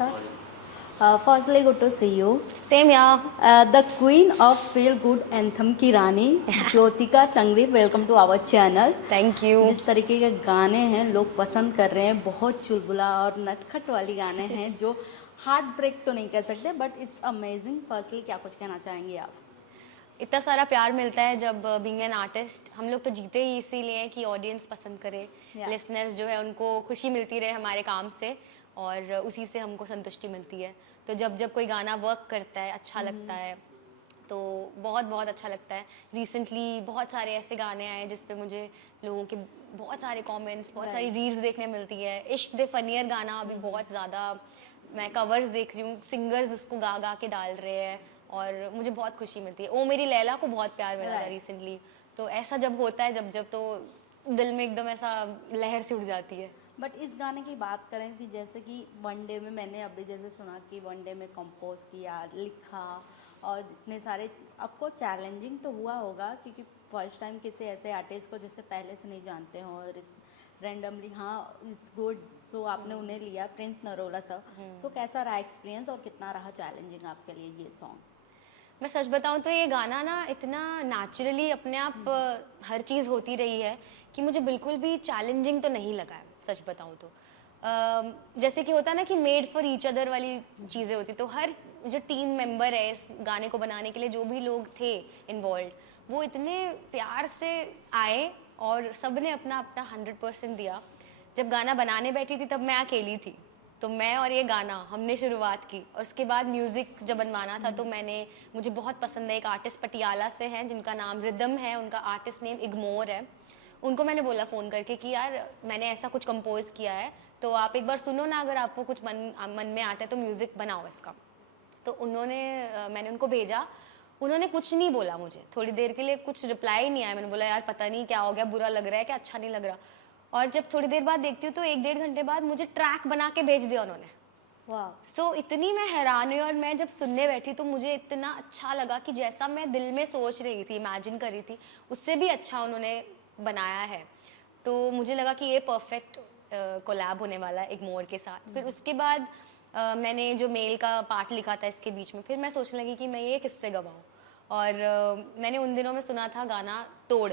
start? Firstly, good to see you. Same here. The queen of feel good anthem की Rani Jyothika Thangavi, welcome to our channel. Thank you. जिस तरीके के गाने हैं लोग पसंद कर रहे हैं, बहुत चुलबुला और नटखट वाली गाने हैं जो हार्ट ब्रेक तो नहीं कह सकते बट इट्स अमेजिंग. फर्स्टली क्या कुछ कहना चाहेंगे आप? इतना सारा प्यार मिलता है जब बीइंग एन आर्टिस्ट. हम लोग तो जीते ही इसीलिए हैं कि ऑडियंस पसंद करे, लिसनर्स जो है उनको खुशी मिलती रहे हमारे काम से और उसी से हमको संतुष्टि मिलती है. तो जब जब कोई गाना वर्क करता है अच्छा लगता है तो बहुत बहुत अच्छा लगता है. रिसेंटली बहुत सारे ऐसे गाने आए जिस पे मुझे लोगों के बहुत सारे कमेंट्स, बहुत सारी रील्स देखने मिलती है. इश्क दे फनियर गाना अभी बहुत ज़्यादा मैं कवर्स देख रही हूँ, सिंगर्स उसको गा गा के डाल रहे हैं और मुझे बहुत खुशी मिलती है. ओ मेरी लैला को बहुत प्यार मिला था रिसेंटली. तो ऐसा जब होता है जब जब तो दिल में एकदम ऐसा लहर सी उठ जाती है. बट इस गाने की बात करें कि जैसे कि वन डे में मैंने अभी जैसे सुना कि वन डे में कंपोज किया, लिखा और इतने सारे, आपको चैलेंजिंग तो हुआ होगा क्योंकि फर्स्ट टाइम किसी ऐसे आर्टिस्ट को जैसे पहले से नहीं जानते हो और रैंडमली हाँ इज गुड सो आपने उन्हें लिया, प्रिंस नरोला सर. सो कैसा रहा एक्सपीरियंस और कितना रहा चैलेंजिंग आपके लिए ये सॉन्ग? मैं सच बताऊं तो ये गाना ना इतना नेचुरली अपने आप हर चीज़ होती रही है कि मुझे बिल्कुल भी चैलेंजिंग तो नहीं लगा है. सच बताऊं तो जैसे कि होता है ना कि मेड फॉर ईच अदर वाली चीज़ें होती, तो हर जो टीम मेंबर है इस गाने को बनाने के लिए जो भी लोग थे इन्वॉल्व वो इतने प्यार से आए और सब ने अपना अपना 100% दिया. जब गाना बनाने बैठी थी तब मैं अकेली थी, तो मैं और ये गाना हमने शुरुआत की और उसके बाद म्यूज़िक जब बनवाना था तो मुझे बहुत पसंद है एक आर्टिस्ट पटियाला से हैं जिनका नाम रिदम है, उनका आर्टिस्ट नेम इग्मोर है. उनको मैंने बोला फ़ोन करके कि यार मैंने ऐसा कुछ कंपोज़ किया है तो आप एक बार सुनो ना, अगर आपको कुछ मन में आता है तो म्यूज़िक बनाओ इसका. तो मैंने उनको भेजा. उन्होंने कुछ नहीं बोला मुझे, थोड़ी देर के लिए कुछ रिप्लाई नहीं आया. मैंने बोला यार पता नहीं क्या हो गया, बुरा लग रहा है क्या, अच्छा नहीं लग रहा. और जब थोड़ी देर बाद देखती हूँ तो 1-1.5 घंटे बाद मुझे ट्रैक बना के भेज दिया उन्होंने. सो इतनी मैं हैरान हुई और मैं जब सुनने बैठी तो मुझे इतना अच्छा लगा कि जैसा मैं दिल में सोच रही थी, इमेजिन कर रही थी, उससे भी अच्छा उन्होंने बनाया है. तो मुझे लगा कि ये परफेक्ट कोलैब होने वाला है इग्मोर के साथ. फिर उसके बाद मैंने जो मेल का पार्ट लिखा था इसके बीच में, फिर मैं सोचने लगी कि मैं ये किससे गवाऊँ. और मैंने उन दिनों में सुना था गाना तोड़,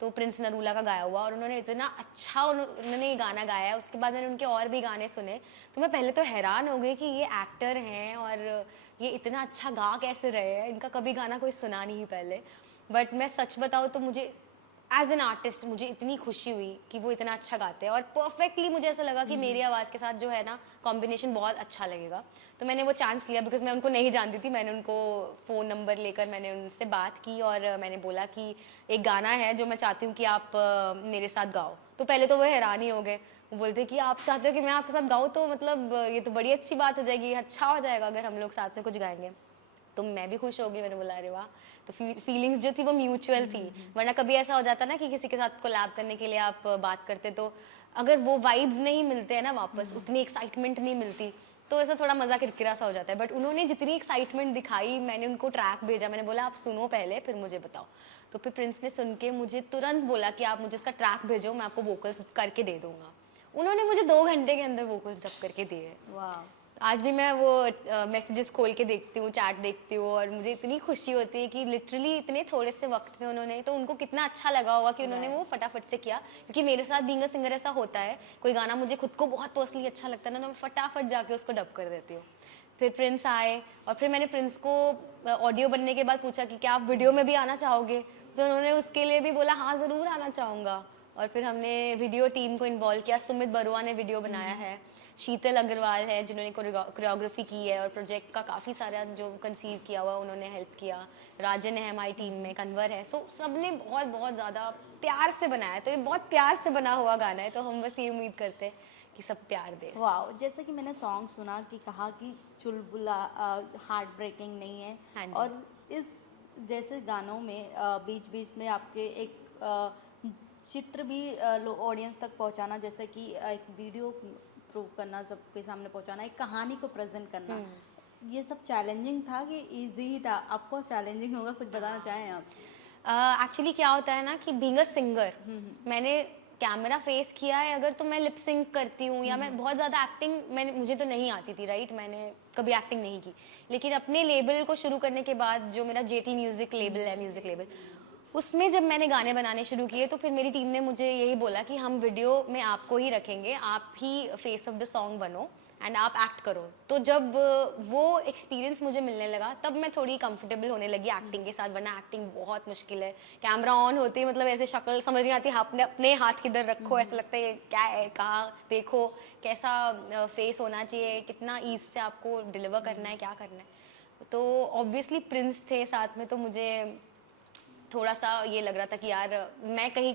तो प्रिंस नरूला का गाया हुआ, और उन्होंने इतना अच्छा उन्होंने ये गाना गाया है. उसके बाद मैंने उनके और भी गाने सुने तो मैं पहले तो हैरान हो गई कि ये एक्टर हैं और ये इतना अच्छा गा कैसे रहे हैं, इनका कभी गाना कोई सुना नहीं पहले. बट मैं सच बताऊँ तो मुझे एज एन आर्टिस्ट मुझे इतनी खुशी हुई कि वो इतना अच्छा गाते हैं और परफेक्टली मुझे ऐसा लगा कि मेरी आवाज़ के साथ जो है ना कॉम्बिनेशन बहुत अच्छा लगेगा. तो मैंने वो चांस लिया बिकॉज मैं उनको नहीं जानती थी. मैंने उनको फ़ोन नंबर लेकर मैंने उनसे बात की और मैंने बोला कि एक गाना है जो मैं चाहती हूँ कि आप मेरे साथ गाओ. तो पहले तो वो हैरान ही हो गए. वो बोलते कि आप चाहते हो कि मैं आपके साथ गाऊँ, तो मतलब ये तो बड़ी अच्छी बात हो जाएगी, अच्छा हो जाएगा अगर हम लोग साथ में कुछ गाएंगे. तो मैं भी खुश हो गई. मैंने बोला अरे वाह. तो फीलिंग्स जो थी वो म्यूचुअल थी. वरना कभी ऐसा हो जाता ना कि किसी के साथ कोलैब करने के लिए आप बात करते तो अगर वो वाइब्स नहीं मिलते हैं ना वापस, उतनी एक्साइटमेंट नहीं मिलती, तो ऐसा थोड़ा मज़ा किरकिरा सा हो जाता है. बट उन्होंने जितनी एक्साइटमेंट दिखाई, मैंने उनको ट्रैक भेजा, मैंने बोला आप सुनो पहले फिर मुझे बताओ. तो फिर प्रिंस ने सुन के मुझे तुरंत बोला कि आप मुझे इसका ट्रैक भेजो, मैं आपको वोकल्स करके दे दूँगा. उन्होंने मुझे 2 घंटे के अंदर वोकल्स डब करके दिए. वाह. आज भी मैं वो मैसेजेस खोल के देखती हूँ, चैट देखती हूँ और मुझे इतनी खुशी होती है कि लिटरली इतने थोड़े से वक्त में उन्होंने, तो उनको कितना अच्छा लगा होगा कि उन्होंने वो फटाफट से किया. क्योंकि मेरे साथ बीइंग अ सिंगर ऐसा होता है, कोई गाना मुझे खुद को बहुत पर्सनली अच्छा लगता है ना, तो मैं फटाफट जाके उसको डब कर देती हूँ. फिर प्रिंस आए और फिर मैंने प्रिंस को ऑडियो बनने के बाद पूछा कि क्या आप वीडियो में भी आना चाहोगे, तो उन्होंने उसके लिए भी बोला हाँ ज़रूर आना चाहूँगा. और फिर हमने वीडियो टीम को इन्वॉल्व किया. सुमित बरुआ ने वीडियो बनाया है, शीतल अग्रवाल है जिन्होंने कोरियोग्राफी की है और प्रोजेक्ट का काफ़ी सारा जो कंसीव किया हुआ उन्होंने हेल्प किया. राजन है हमारी टीम में, कन्वर है. सो सब ने बहुत बहुत ज़्यादा प्यार से बनाया. तो ये बहुत प्यार से बना हुआ गाना है, तो हम बस ये उम्मीद करते हैं कि सब प्यार दे. वाह. जैसे कि मैंने सॉन्ग सुना कि कहा कि चुलबुला हार्ट ब्रेकिंग नहीं है. हाँ जी. और इस जैसे गानों में बीच बीच में आपके एक चित्र भी ऑडियंस तक पहुंचाना, जैसे कि एक वीडियो प्रूव करना, सबके सामने पहुंचाना, एक कहानी को प्रेजेंट करना, ये सब चैलेंजिंग था कि इजी ही था? आपको चैलेंजिंग होगा, कुछ बताना चाहें आप? एक्चुअली क्या होता है ना कि बीइंग अ सिंगर मैंने कैमरा फेस किया है अगर, तो मैं लिप सिंक करती हूँ या मैं बहुत ज़्यादा एक्टिंग मुझे तो नहीं आती थी, राइट, मैंने कभी एक्टिंग नहीं की। लेकिन अपने लेबल को शुरू करने के बाद, जो मेरा जेटी म्यूज़िक लेबल है, म्यूज़िक लेबल, उसमें जब मैंने गाने बनाने शुरू किए तो फिर मेरी टीम ने मुझे यही बोला कि हम वीडियो में आपको ही रखेंगे, आप ही फेस ऑफ द सॉन्ग बनो एंड आप एक्ट करो। तो जब वो एक्सपीरियंस मुझे मिलने लगा तब मैं थोड़ी कंफर्टेबल होने लगी एक्टिंग के साथ, वरना एक्टिंग बहुत मुश्किल है। कैमरा ऑन होते ही मतलब ऐसे शक्ल समझ नहीं आती, आपने अपने हाथ किधर रखो, ऐसा लगता है क्या है, कहाँ देखो, कैसा फेस होना चाहिए, कितना ईज से आपको डिलीवर करना है, क्या करना है। तो ऑब्वियसली प्रिंस थे साथ में, तो मुझे थोड़ा सा ये लग रहा था कि यार मैं कहीं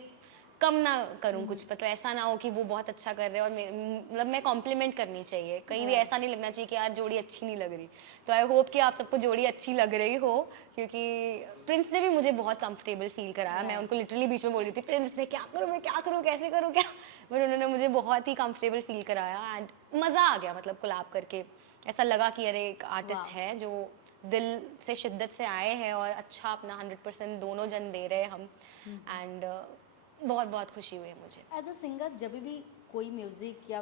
कम ना करूं कुछ, मतलब ऐसा ना हो कि वो बहुत अच्छा कर रहे हैं और मतलब मैं कॉम्प्लीमेंट करनी चाहिए, कहीं भी ऐसा नहीं लगना चाहिए कि यार जोड़ी अच्छी नहीं लग रही। तो आई होप कि आप सबको जोड़ी अच्छी लग रही हो, क्योंकि प्रिंस ने भी मुझे बहुत कंफर्टेबल फील कराया। मैं उनको लिटरली बीच में बोल रही थी, प्रिंस ने क्या करूँ, मैं क्या करूँ, कैसे करूँ, क्या, पर उन्होंने मुझे बहुत ही कंफर्टेबल फील कराया एंड मज़ा आ गया, मतलब कोलैब करके ऐसा लगा कि अरे एक आर्टिस्ट है जो दिल से शिद्दत से आए हैं और अच्छा अपना 100% दोनों जन दे रहे हैं हम, एंड बहुत बहुत खुशी हुई है मुझे। एज अ सिंगर जब भी कोई म्यूज़िक या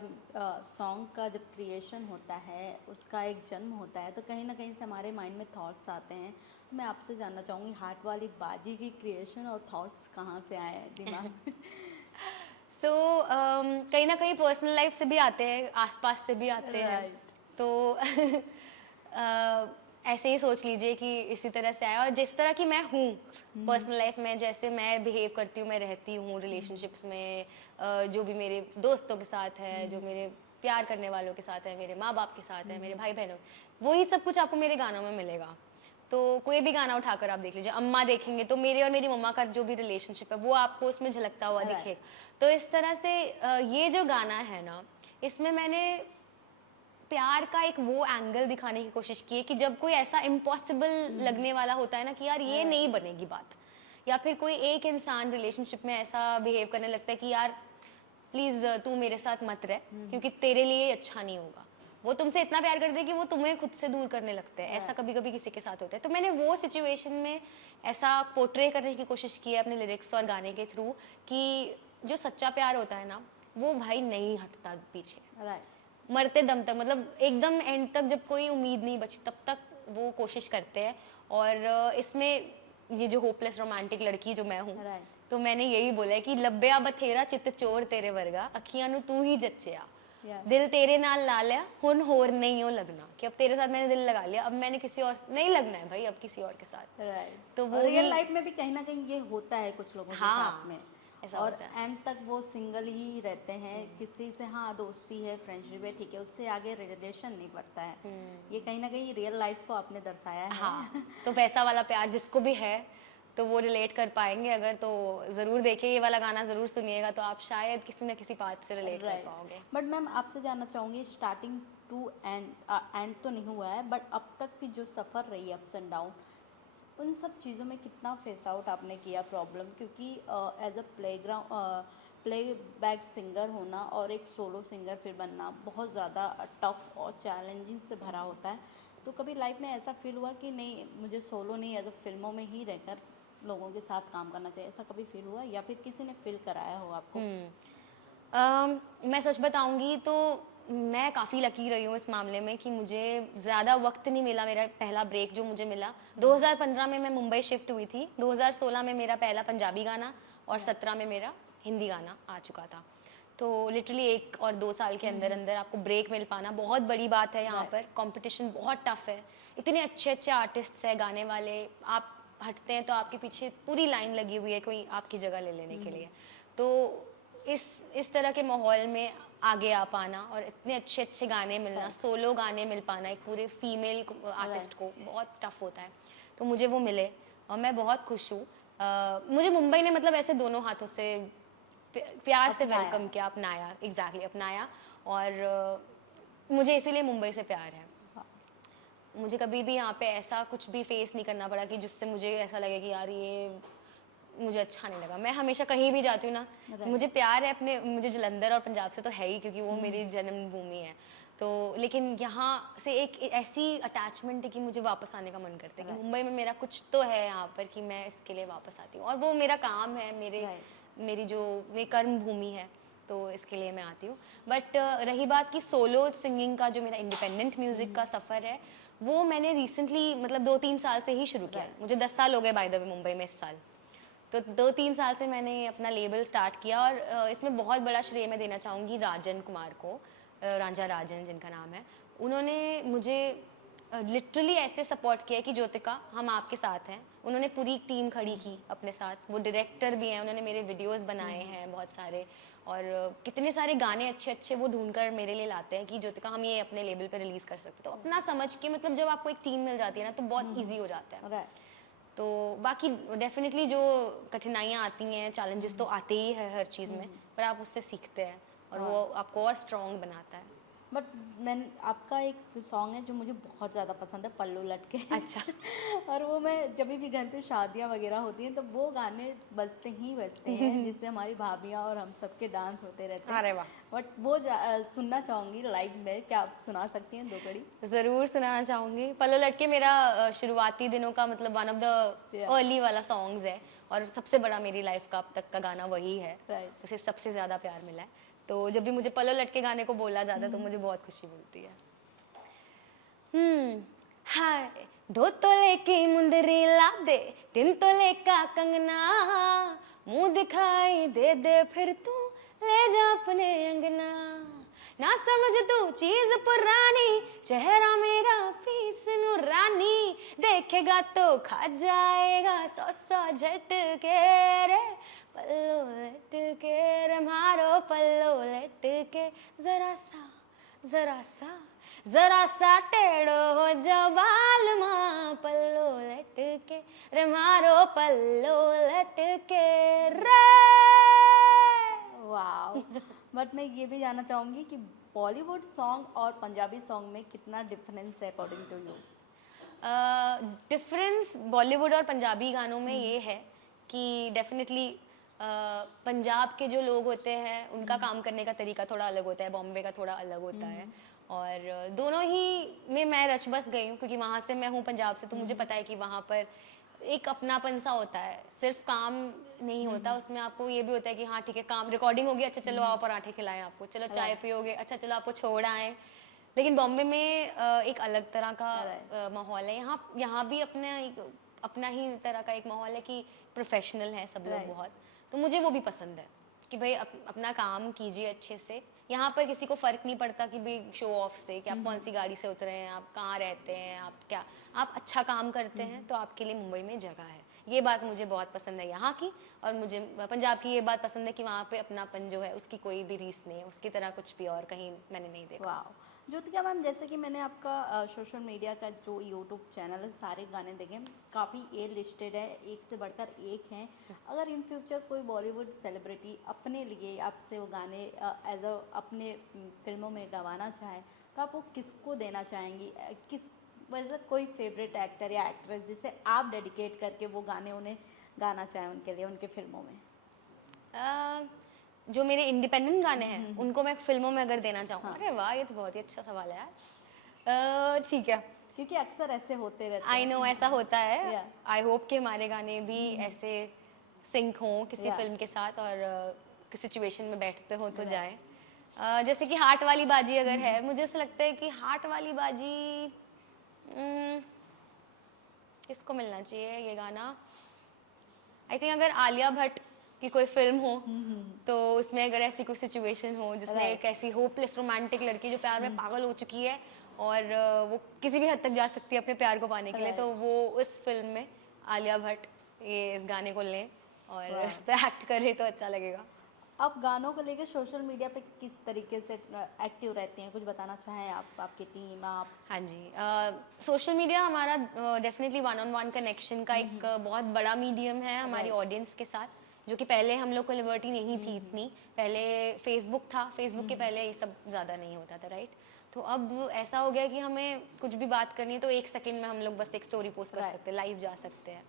सॉन्ग का जब क्रिएशन होता है, उसका एक जन्म होता है, तो कहीं ना कहीं से हमारे माइंड में थॉट्स आते हैं। तो मैं आपसे जानना चाहूँगी, हार्ट वाली बाजी की क्रिएशन और थॉट्स कहाँ से आए हैं दिमाग में? सो कहीं ना कहीं पर्सनल लाइफ से भी आते हैं, आसपास से भी आते हैं। राइट। तो ऐसे ही सोच लीजिए कि इसी तरह से आया, और जिस तरह की मैं हूँ पर्सनल लाइफ में, जैसे मैं बिहेव करती हूँ, मैं रहती हूँ रिलेशनशिप्स में, जो भी मेरे दोस्तों के साथ है, जो मेरे प्यार करने वालों के साथ है, मेरे माँ बाप के साथ है, मेरे भाई बहनों, वही सब कुछ आपको मेरे गानों में मिलेगा। तो कोई भी गाना उठाकर आप देख लीजिए, अम्मा देखेंगे तो मेरे और मेरी मम्मा का जो भी रिलेशनशिप है वो आपको उसमें झलकता हुआ Right. दिखेगा। तो इस तरह से ये जो गाना है ना, इसमें मैंने प्यार का एक वो एंगल दिखाने की कोशिश की है कि जब कोई ऐसा इम्पॉसिबल लगने वाला होता है ना कि यार ये नहीं बनेगी बात, या फिर कोई एक इंसान रिलेशनशिप में ऐसा बिहेव करने लगता है कि यार प्लीज तू मेरे साथ मत रह, क्योंकि तेरे लिए ये अच्छा नहीं होगा, वो तुमसे इतना प्यार कर दे कि वो तुम्हें खुद से दूर करने लगते हैं। ऐसा कभी कभी किसी के साथ होता है। तो मैंने वो सिचुएशन में ऐसा पोर्ट्रे करने की कोशिश की है अपने लिरिक्स और गाने के थ्रू, कि जो सच्चा प्यार होता है ना, वो भाई नहीं हटता पीछे, राइट। मरते दम तक, मतलब एकदम एंड तक, जब कोई उम्मीद नहीं बची तब तक वो कोशिश करते हैं। और इसमें ये जो होपलेस रोमांटिक लड़की जो मैं हूँ, Right. तो मैंने यही बोला है कि लब्बिया बथेरा चित चोर तेरे वर्गा, अखियां नु तू ही जच्चिया, Yeah. दिल तेरे नाल ला लिया हुन होर नहीं हो लगना, कि अब तेरे साथ मैंने दिल लगा लिया, अब मैंने किसी और नहीं लगना है भाई, अब किसी और के साथ। राइट। तो वो रियल भी लाइफ में भी कहीं ना कहीं ये होता है कुछ लोगों के हाँ, साथ में, ऐसा और होता है। एंड तक वो सिंगल ही रहते हैं, किसी से हाँ दोस्ती है, फ्रेंडशिप है, ठीक है, उससे आगे रिलेशन नहीं बढ़ता है। ये कहीं ना कहीं रियल लाइफ को आपने दर्शाया है। हाँ, तो वैसा वाला प्यार जिसको भी है तो वो रिलेट कर पाएंगे अगर, तो ज़रूर देखिए, ये वाला गाना ज़रूर सुनिएगा, तो आप शायद किसी न किसी बात से रिलेट कर राइट। पाओगे। बट मैम आपसे जानना चाहूँगी, स्टार्टिंग टू एंड, एंड तो नहीं हुआ है, बट अब तक की जो सफ़र रही है, अप्स एंड डाउन, उन सब चीज़ों में कितना फेस आउट आपने किया प्रॉब्लम? क्योंकि as a playback singer होना और एक सोलो सिंगर फिर बनना बहुत ज़्यादा टफ और चैलेंजिंग से भरा होता है। तो कभी लाइफ में ऐसा फील हुआ कि नहीं, मुझे सोलो नहीं, एज अ फिल्मों में ही रहकर लोगों के साथ काम करना चाहिए, ऐसा कभी फील हुआ, या फिर किसी ने फील कराया हो आपको? मैं सच बताऊंगी तो मैं काफ़ी लकी रही हूँ इस मामले में कि मुझे ज़्यादा वक्त नहीं मिला। मेरा पहला ब्रेक जो मुझे मिला 2015 में, मैं मुंबई शिफ्ट हुई थी, 2016 में मेरा पहला पंजाबी गाना और 17 में मेरा हिंदी गाना आ चुका था। तो लिटरली 1 और 2 साल के अंदर अंदर आपको ब्रेक मिल पाना बहुत बड़ी बात है। यहाँ पर कंपटीशन बहुत टफ है, इतने अच्छे अच्छे आर्टिस्ट्स हैं गाने वाले, आप हटते हैं तो आपके पीछे पूरी लाइन लगी हुई है कोई आपकी जगह ले लेने के लिए। तो इस तरह के माहौल में आगे आ पाना और इतने अच्छे अच्छे गाने मिलना, सोलो गाने मिल पाना एक पूरे फीमेल आर्टिस्ट को बहुत टफ होता है। तो मुझे वो मिले और मैं बहुत खुश हूँ। मुझे मुंबई ने मतलब ऐसे दोनों हाथों से प्यार से अपनाया। वेलकम किया, अपनाया, एग्जैक्टली अपनाया। और मुझे इसीलिए मुंबई से प्यार है। मुझे कभी भी यहाँ पे ऐसा कुछ भी फेस नहीं करना पड़ा कि जिससे मुझे ऐसा लगे कि यार ये मुझे अच्छा नहीं लगा। मैं हमेशा कहीं भी जाती हूँ ना, मुझे प्यार है अपने, मुझे जलंधर और पंजाब से तो है ही, क्योंकि वो मेरी जन्मभूमि है। तो लेकिन यहाँ से एक ऐसी अटैचमेंट है कि मुझे वापस आने का मन करता है कि मुंबई में मेरा कुछ तो है यहाँ पर कि मैं इसके लिए वापस आती हूँ, और वो मेरा काम है, मेरी जो मेरी कर्म भूमि है, तो इसके लिए मैं आती हूँ। बट रही बात कि सोलो सिंगिंग का जो मेरा इंडिपेंडेंट म्यूज़िक का सफ़र है, वो मैंने रिसेंटली मतलब 2-3 साल से ही शुरू किया है। मुझे 10 साल हो गए बाय द वे मुंबई में इस साल। तो 2-3 साल से मैंने अपना लेबल स्टार्ट किया, और इसमें बहुत बड़ा श्रेय मैं देना चाहूँगी राजन कुमार को, रांझा राजन जिनका नाम है। उन्होंने मुझे लिटरली ऐसे सपोर्ट किया कि ज्योतिका हम आपके साथ हैं। उन्होंने पूरी टीम खड़ी की अपने साथ, वो डायरेक्टर भी हैं, उन्होंने मेरे वीडियोस बनाए हैं बहुत सारे, और कितने सारे गाने अच्छे अच्छे वो ढूंढकर मेरे लिए लाते हैं कि ज्योतिका हम ये अपने लेबल पे रिलीज़ कर सकते हैं। तो अपना समझ के मतलब जब आपको एक टीम मिल जाती है ना, तो बहुत ईजी हो जाता है। राइट। तो बाकी डेफिनेटली जो कठिनाइयाँ आती हैं, चैलेंजेस तो आते ही है हर चीज़ में, पर आप उससे सीखते हैं और वो आपको और स्ट्रॉन्ग बनाता है। बट मैं आपका एक सॉन्ग है जो मुझे बहुत ज़्यादा पसंद है, पल्लू लटके। अच्छा। और वो मैं जब भी घर पे शादियाँ वगैरह होती हैं तो वो गाने बजते ही बजते हैं जिसपे हमारी भाभियाँ और हम सबके डांस होते रहते हैं। अरे वाह, बट वो सुनना चाहूँगी लाइव में, क्या आप सुना सकती हैं 2 कड़ी? ज़रूर सुनाना चाहूँगी। पल्लो लटके मेरा शुरुआती दिनों का मतलब one of the Yeah. Early वाला सॉन्ग्स है, और सबसे बड़ा मेरी लाइफ का अब तक का गाना वही है। राइट। उसे सबसे ज़्यादा प्यार मिला है। तो जब भी मुझे पल्लो लटके गाने को बोला जाता है तो मुझे बहुत खुशी मिलती है। हाय, 2 तोले की मुंदरी ला दे, 3 तोले का कंगना, मुंह दिखाई दे दे फिर तू ले जा अपने अंगना। ना समझ तू चीज पुरानी, चेहरा मेरा पीस नूरानी, देखेगा तो खा जाएगा 100 झटके रे। पल्लो लटके रे मारो पल्लो लटके, जरा सा टेढ़ो हो जाओ बाल माँ, पल्लो लटके रे मारो पल्लो लटके रे। वाओ। बट मैं ये भी जानना चाहूँगी कि बॉलीवुड सॉन्ग और पंजाबी सॉन्ग में कितना डिफरेंस है according to you? Difference Bollywood और पंजाबी गानों में ये है कि डेफिनेटली पंजाब के जो लोग होते हैं उनका काम करने का तरीका थोड़ा अलग होता है, बॉम्बे का थोड़ा अलग होता है, और दोनों ही में मैं रच बस गई हूँ क्योंकि वहाँ से मैं हूँ पंजाब से, तो मुझे पता है कि वहाँ पर एक अपनापन सा होता है, सिर्फ काम नहीं होता उसमें, आपको ये भी होता है कि हाँ ठीक है काम रिकॉर्डिंग होगी, अच्छा चलो आओ पराठे खिलाएं आपको, चलो चाय पियोगे, अच्छा चलो आपको छोड़ आएं। लेकिन बॉम्बे में एक अलग तरह का माहौल है। यहाँ भी अपना ही तरह का एक माहौल है कि प्रोफेशनल है सब लोग Right. बहुत, तो मुझे वो भी पसंद है कि भाई अपना काम कीजिए अच्छे से। यहाँ पर किसी को फ़र्क नहीं पड़ता कि भाई शो ऑफ से कि आप कौन सी गाड़ी से उतरे हैं, आप कहाँ रहते हैं, आप अच्छा काम करते हैं तो आपके लिए मुंबई में जगह है। ये बात मुझे बहुत पसंद है यहाँ की, और मुझे पंजाब की ये बात पसंद है कि वहाँ पे अपनापन जो है उसकी कोई भी रीस नहीं है, उसकी तरह कुछ भी और कहीं मैंने नहीं देखा। वाह। ज्योतिका मैम, जैसे कि मैंने आपका सोशल मीडिया का जो यूट्यूब चैनल है सारे गाने देखे, काफ़ी ए लिस्टेड है, एक से बढ़कर एक हैं। अगर इन फ्यूचर कोई बॉलीवुड सेलिब्रिटी अपने लिए आपसे वो गाने एज अ अपने फिल्मों में गवाना चाहे तो आप वो किसको देना चाहेंगी? किस वैसे कोई फेवरेट एक्टर या एक्ट्रेस जिसे आप डेडिकेट करके वो गाने उन्हें गाना चाहें उनके लिए, उनके फिल्मों में? जो मेरे इंडिपेंडेंट गाने हैं उनको मैं फिल्मों में अगर देना चाहूँ, अरे वाह ये तो बहुत ही अच्छा सवाल है यार। ठीक है, क्योंकि अक्सर ऐसे होते रहते आई हैं। नो ऐसा होता है। Yeah. आई होप कि हमारे गाने भी ऐसे सिंक हों किसी Yeah. फिल्म के साथ, और किसी सिचुएशन में बैठते हो तो जाए। जैसे कि हार्ट वाली बाजी अगर है, मुझे ऐसा लगता है कि हार्ट वाली बाजी किसको मिलना चाहिए ये गाना। आई थिंक अगर आलिया भट्ट की कोई फिल्म हो तो उसमें अगर ऐसी कोई सिचुएशन हो जिसमें Right. एक ऐसी होपलेस रोमांटिक लड़की जो प्यार में पागल हो चुकी है और वो किसी भी हद तक जा सकती है अपने प्यार को पाने के लिए, Right. तो वो उस फिल्म में आलिया भट्ट ये इस गाने को लें और Wow. इस पर एक्ट करे तो अच्छा लगेगा। आप गानों को लेकर सोशल मीडिया पे किस तरीके से एक्टिव रहती हैं? कुछ बताना चाहें आप, आपकी टीम, आप? हाँ जी, सोशल मीडिया हमारा definitely one on one connection का एक बहुत बड़ा मीडियम है हमारी ऑडियंस के साथ, जो कि पहले हम लोग को लिबर्टी नहीं थी इतनी। पहले फेसबुक था, फेसबुक के पहले ये सब ज़्यादा नहीं होता था, राइट? तो अब ऐसा हो गया कि हमें कुछ भी बात करनी है तो 1 सेकंड में हम लोग बस एक स्टोरी पोस्ट कर सकते हैं, लाइव जा सकते हैं।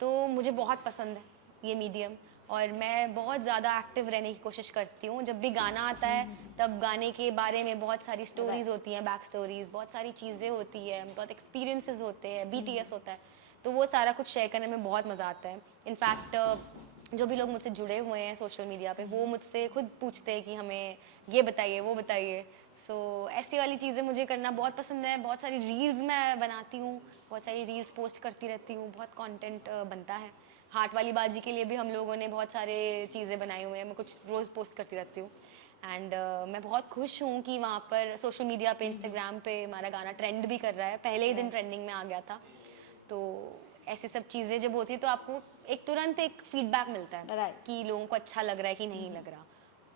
तो मुझे बहुत पसंद है ये मीडियम, और मैं बहुत ज़्यादा एक्टिव रहने की कोशिश करती हूँ। जब भी गाना आता है तब गाने के बारे में बहुत सारी स्टोरीज होती हैं, बैक स्टोरीज, बहुत सारी चीज़ें होती है, बहुत एक्सपीरियंसेस होते हैं, BTS होता है, तो वो सारा कुछ शेयर करने में बहुत मज़ा आता है। इनफैक्ट जो भी लोग मुझसे जुड़े हुए हैं सोशल मीडिया पे, वो मुझसे खुद पूछते हैं कि हमें ये बताइए, वो बताइए। सो ऐसी वाली चीज़ें मुझे करना बहुत पसंद है। बहुत सारी रील्स मैं बनाती हूँ, बहुत सारी रील्स पोस्ट करती रहती हूँ, बहुत कंटेंट बनता है। हार्ट वाली बाजी के लिए भी हम लोगों ने बहुत सारे चीज़ें बनाई हुई हैं, मैं कुछ रोज़ पोस्ट करती रहती हूँ। एंड मैं बहुत खुश हूँ कि वहाँ पर सोशल मीडिया पे, इंस्टाग्राम पे हमारा गाना ट्रेंड भी कर रहा है। पहले ही दिन ट्रेंडिंग में आ गया था। तो ऐसी सब चीज़ें जब होती है तो आपको एक तुरंत एक फीडबैक मिलता है Right. कि लोगों को अच्छा लग रहा है कि नहीं लग रहा।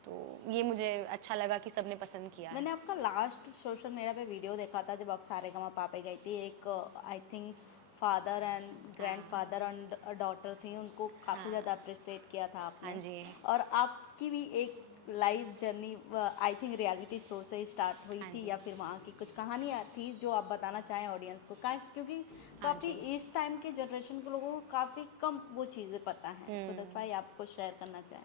तो ये मुझे अच्छा लगा कि सबने पसंद किया है। मैंने आपका लास्ट सोशल मीडिया पे वीडियो देखा था जब आप सारेगामापा पे गई थी। एक I think father and grandfather and daughter थी, उनको काफ़ी ज़्यादा अप्रिशिएट किया था आपने। हाँ जी। और आपकी भी एक life journey I think reality show से स्टार्ट हुई हाँ थी, जी। या फिर वहाँ की कुछ कहानियाँ थी जो आप बताना चाहें ऑडियंस को का, क्योंकि हाँ काफ़ी जी। इस टाइम के जनरेशन के लोगों को काफ़ी कम वो चीज़ें पता हैं, सो दैट्स वाई आपको शेयर करना चाहें।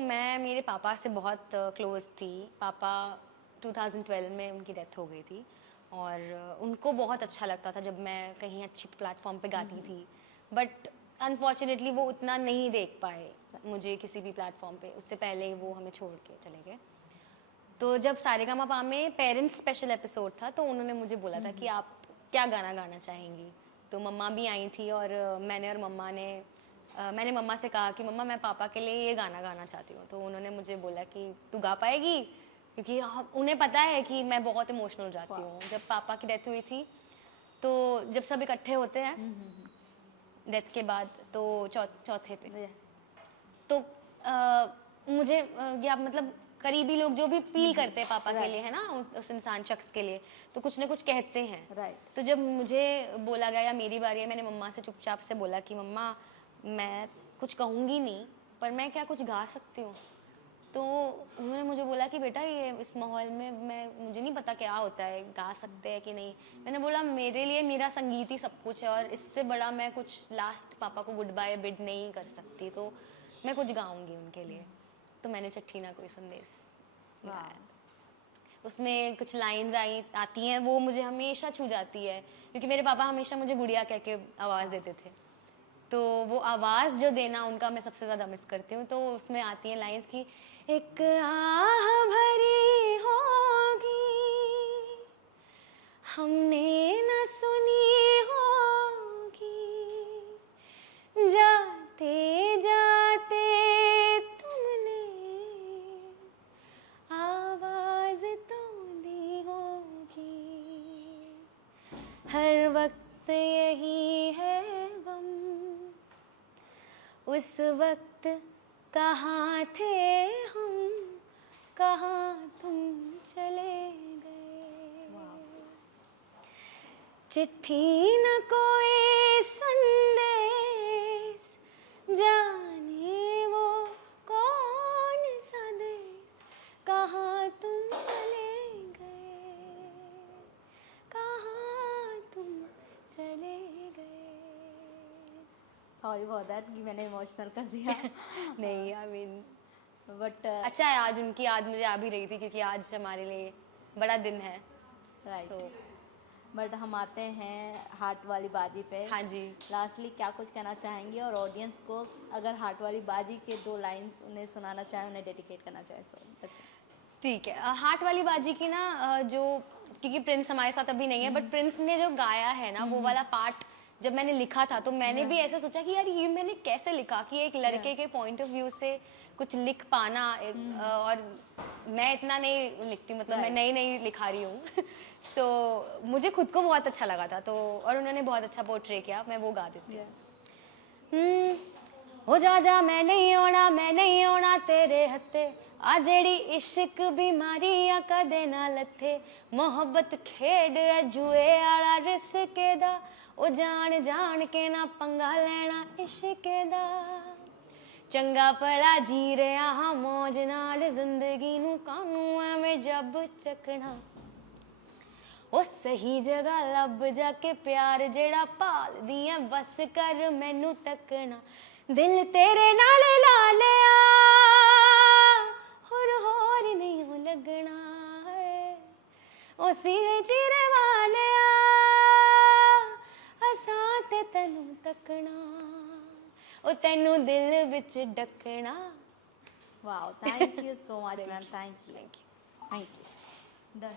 मैं मेरे पापा से बहुत क्लोज थी। पापा 2012 में उनकी डेथ हो गई थी और उनको बहुत अच्छा लगता था जब मैं कहीं अच्छी प्लेटफॉर्म पे गाती थी। बट अनफॉर्चुनेटली वो उतना नहीं देख पाए मुझे किसी भी प्लेटफॉर्म पे, उससे पहले ही वो हमें छोड़ के चले गए। तो जब सारेगामापा में पेरेंट्स स्पेशल एपिसोड था तो उन्होंने मुझे बोला था कि आप क्या गाना गाना चाहेंगी। तो मम्मा भी आई थी और मैंने मम्मा से कहा कि मम्मा मैं पापा के लिए ये गाना गाना चाहती हूँ। तो उन्होंने मुझे बोला कि तू गा पाएगी, क्योंकि उन्हें पता है कि मैं बहुत इमोशनल हो जाती हूँ। जब पापा की डेथ हुई थी तो जब सब इकट्ठे होते हैं डेथ के बाद, तो चौथे पे तो मुझे या मतलब करीबी लोग जो भी फील करते हैं पापा के लिए, है ना, उस इंसान शख्स के लिए, तो कुछ ना कुछ कहते हैं। राइट। तो जब मुझे बोला गया या मेरी बारी है, मैंने मम्मा से चुपचाप से बोला कि मम्मा मैं कुछ कहूँगी नहीं, पर मैं क्या कुछ गा सकती हूँ। तो उन्होंने मुझे बोला कि बेटा ये इस माहौल में मुझे नहीं पता क्या होता है, गा सकते हैं कि नहीं। मैंने बोला मेरे लिए मेरा संगीत ही सब कुछ है और इससे बड़ा मैं कुछ लास्ट पापा को गुड बाय बिड नहीं कर सकती, तो मैं कुछ गाऊंगी उनके लिए। तो मैंने चिट्ठी ना कोई संदेश गाया। उसमें कुछ लाइंस आती हैं, वो मुझे हमेशा छू जाती है, क्योंकि मेरे पापा हमेशा मुझे गुड़िया कह के आवाज़ देते थे। तो वो आवाज़ जो देना उनका मैं सबसे ज़्यादा मिस करती हूँ। तो उसमें आती हैं लाइंस की, एक आह भरी होगी हमने न सुनी होगी, जाते जाते तुमने आवाज़ तो दी होगी, हर वक्त यही है गम, उस वक्त कहाँ थे हम, कहाँ तुम चले गए। चिट्ठी न कोई संदेश, जाने वो कौन सा देश, कहाँ तुम चले गए, कहाँ तुम चले गए। सॉरी फॉर दैट कि मैंने इमोशनल कर दिया। नहीं आई मीन बट अच्छा है, आज उनकी याद मुझे आ भी रही थी क्योंकि आज हमारे लिए बड़ा दिन है। राइट। सो बट हम आते हैं हार्ट वाली बाजी पे। हाँ जी। लास्टली क्या कुछ कहना चाहेंगी, और ऑडियंस को अगर हार्ट वाली बाजी के 2 लाइन उन्हें सुनाना चाहें, उन्हें डेडिकेट करना चाहें, सो ठीक है। हार्ट वाली बाजी की ना जो, क्योंकि प्रिंस हमारे साथ अभी नहीं है, बट प्रिंस ने जो गाया है ना वो वाला पार्ट जब मैंने लिखा था तो मैंने भी ऐसे सोचा कि यार ये मैंने कैसे लिखा, कि एक लड़के के पॉइंट ऑफ व्यू से कुछ लिख पाना। और मैं इतना नहीं लिखती, मतलब मैं नई नई लिखा रही हूँ। सो मुझे खुद को बहुत अच्छा लगा था, तो और उन्होंने बहुत अच्छा पोर्ट्रे किया, मैं वो गा देती हूँ। हो जा मैं नहीं आना तेरे हत्थे, आ जेड़ी इश्क बीमारियां कदे ना लथे, मोहब्बत खेड है जुए आला रिस्के दा, ओ जान जान के ना पंगा लेना इश्के दा, चंगा भला जी रहा हाँ मौज नाल जिंदगी नू, कानू एवें जब चकना, ओ सही जगह लब जाके प्यार जेड़ा भाल दी है, बस कर मैनू तकना, दिल तेरे नाल ला लिया होर नहीं हो लगना है, ओ सीने चिरे वालिया असां ते तैनू तकना, ओ तेनू दिल विच डकना। Wow, thank you so much ma'am, thank you, thank you. Thank you, done.